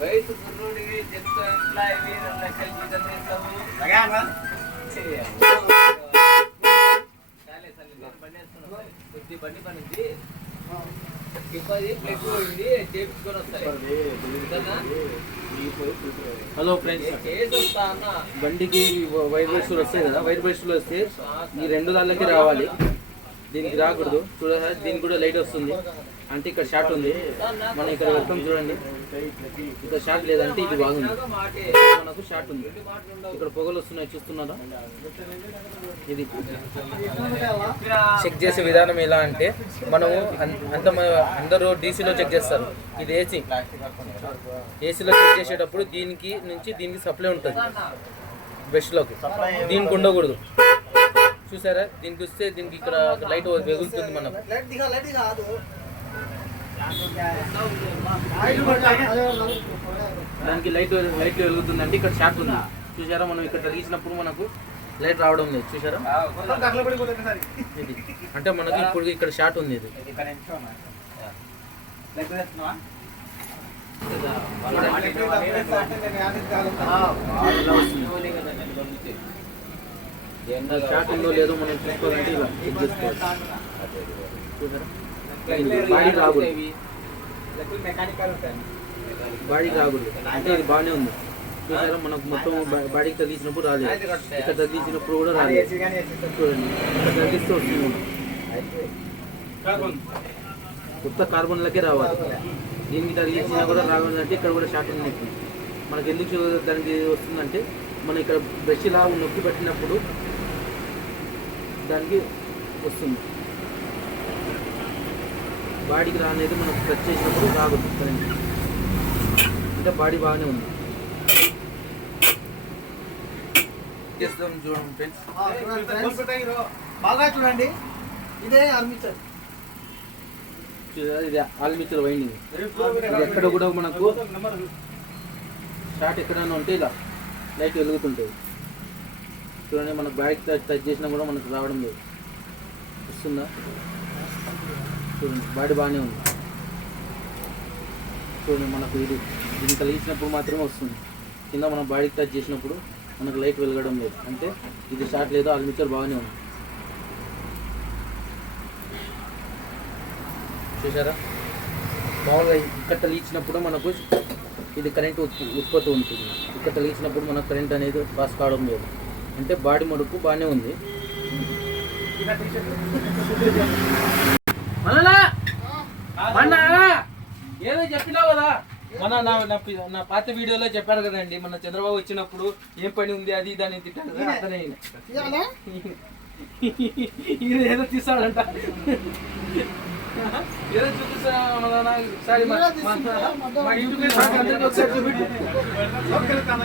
వయసు కుర్రుడివి చెప్తా ఇట్లా ఇవి 2 లక్షలు జీతం చేస్తావు కొద్ది బండి పనింది హలో ఫ్రెండ్స్, బండికి వైర్ బ్రష్లు వస్తాయి కదా, వైర్ బ్రష్లు వస్తే ఈ 2 దాళ్ళకి రావాలి, దీనికి రాకూడదు. చూడాలి, దీనికి కూడా లైట్ వస్తుంది అంటే ఇక్కడ షార్ట్ ఉంది. మనం ఇక్కడ వెళ్తాం చూడండి, ఇక్కడ షార్ట్ లేదంటే ఇది బాగుంది, మనకు షార్ట్ ఉంది. ఇక్కడ పొగలు వస్తున్నాయి చూస్తున్నారా. ఇది చెక్ చేసే విధానం ఎలా అంటే, మనము అందరూ డీసీలో చెక్ చేస్తారు, ఇది ఏసీలో చెక్ చేసేటప్పుడు దీనికి నుంచి దీనికి సప్లై ఉంటుంది బ్రష్లోకి, దీనికి ఉండకూడదు. చూసారా, దీనికి వస్తే దీనికి ఇక్కడ లైట్ వెగులుతుంది మనకు. దానికి లైట్ వెలుగుతుంది అంటే ఇక్కడ షార్ట్ ఉంది. చూసారా, మనం ఇక్కడ తగిలించినప్పుడు మనకు లైట్ రావడం లేదు. చూసారా, ఇది అంటే మనకి ఇప్పుడు ఇక్కడ షార్ట్ ఉంది. ఇది షార్ట్ ఉందో లేదో మనం చూసుకోవాలంటే ఇలా చెక్ చేసుకోవాలి. చూసారా, బాడీకి రాకూడదు, బాడీకి రాకూడదు అంటే ఇది బాగానే ఉంది. చూసారా, మనకు మొత్తం బాడీకి తగిలించినప్పుడు రాలేదు, ఇక్కడ తగిలించినప్పుడు కూడా రాలేదు. చూడండి, ఇక్కడ తగిలిస్తే వస్తుంది, కొత్త కార్బన్లకే రావాలి. దీనికి తగిలించినా కూడా రావాలంటే ఇక్కడ కూడా షార్ట్ ఉంది. మనకు ఎందుకు దానికి వస్తుందంటే, మనం ఇక్కడ బ్రష్ ఇలా నొక్కి పెట్టినప్పుడు దానికి వస్తుంది, బాడీకి రానేది మనకు టచ్ చేసినప్పుడు రాకూడదు కరెంట్. అంటే బాడీ బాగానే ఉంది. చేస్తాం చూడండి ఫ్రెండ్స్, బాగా చూడండి, ఇదే ఆర్మీచర్, ఇది ఆర్మీచర్ వైండింగ్. ఇది ఎక్కడ కూడా మనకు షార్ట్ ఎక్కడైనా ఉంటే ఇలా లైట్ వెలుగుతుంటుంది. చూడండి, మనకు బ్యాక్ టచ్ చేసినా కూడా మనకు రావడం లేదు. వస్తుందా? చూడండి, బాడీ బాగానే ఉంది. చూడండి, మనకు ఇది దీన్ని కలిగించినప్పుడు మాత్రమే వస్తుంది. కింద మనం బాడీకి టచ్ చేసినప్పుడు మనకు లైట్ వెలగడం లేదు, అంటే ఇది షార్ట్ లేదు, ఆర్మీచర్ బాగానే ఉంది. చూసారా, మామూలుగా ఇక్కడ తగిలించినప్పుడు మనకు ఇది కరెంట్ ఉత్పత్తి ఉంటుంది. ఇక్కడ తగిలించినప్పుడు మనకు కరెంట్ అనేది పాస్ కావడం లేదు, అంటే బాడీ మడుపు బాగానే ఉంది. ఏదో చెప్పినావు కదా మన నా పాత వీడియోలో చెప్పారు కదండి, మన చంద్రబాబు వచ్చినప్పుడు ఏం పని ఉంది అది దాన్ని తిట్టారు కదా, అతనే ఇది ఏదో తీస్తాడంట, ఏదో చూపిస్తా మన యూట్యూబ్